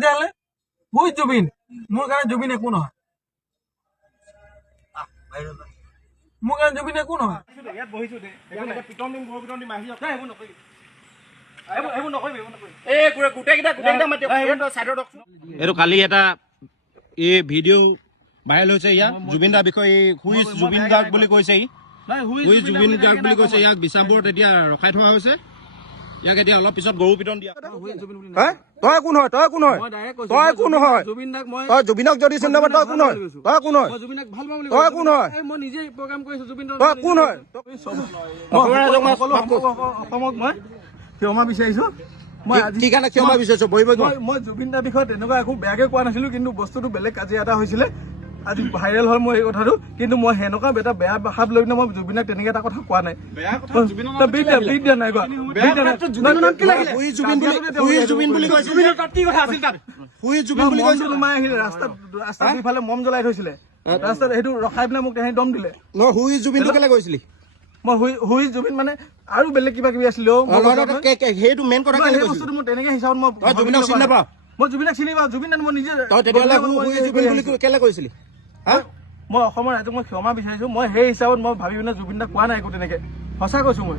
তেতিয়াহ'লে হুই জুবিন মোৰ কাৰণে জুবিন একো নহয় মোৰ কাৰণে জুবিন একো নহয় এইটো কালি এটা এই ভিডিঅ' ভাইৰেল হৈছে ইয়াত জুবিন দাৰ বিষয়ে হুইজ জুবিন গাৰ্গ বুলি কৈছে হুইজ জুবিন গাৰ্গ বুলি কৈছে ইয়াক বিচাৰপুৰত এতিয়া ৰখাই থোৱা হৈছে ইয়াক এতিয়া অলপ পিছত গৰু পিটন দিয়া তই কোন হয় তই কোন হয় তই কোন হয় তই জুবিনক যদি চিনি নাপাৱ তই কোন হয় তই কোন হয় তই কোন হয় মই নিজে প্ৰগ্ৰাম কৰিছো জুবিন তই কোন হয় অসমক মই ক্ষমা বিচাৰিছো কি কাৰণে ক্ষমা বিচাৰিছ বহিব মই জুবিন দাৰ বিষয়ে তেনেকুৱা একো বেয়াকে কোৱা নাছিলো কিন্তু বস্তুটো বেলেগ কাজিয়া এটা হৈছিলে আজি ভাইৰেল হ'ল মই এই কথাটো কিন্তু মই সেনেকুৱা এটা বেয়া ভাৱ লৈ পিনে মই জুবিনক তেনেকে এটা কথা কোৱা নাই বিদ্যা নাই কোৱা ৰাস্তাত দুফালে মম জ্বলাই থৈছিলে ৰাস্তাত সেইটো ৰখাই পেলাই মোক দম দিলে হুই জুবিন কেলে কৈছিলি মই হুই জুবিন মানে আৰু বেলেগ কিবা কিবি আছিলে সেইটো মেইন কথা বস্তুটো মোৰ তেনেকে হিচাপত মই জুবিনক চিনি নাপাৱ মই জুবিনক চিনি পাওঁ জুবিন মই নিজে তই তেতিয়াহ'লে হুই জুবিন বুলি কেলে কৈছিলি মই অসমৰ ৰাইজক মই ক্ষমা বিচাৰিছো মই সেই হিচাপত মই ভাবি পিনে জুবিন দাক কোৱা নাই একো তেনেকে সঁচা কৈছো মই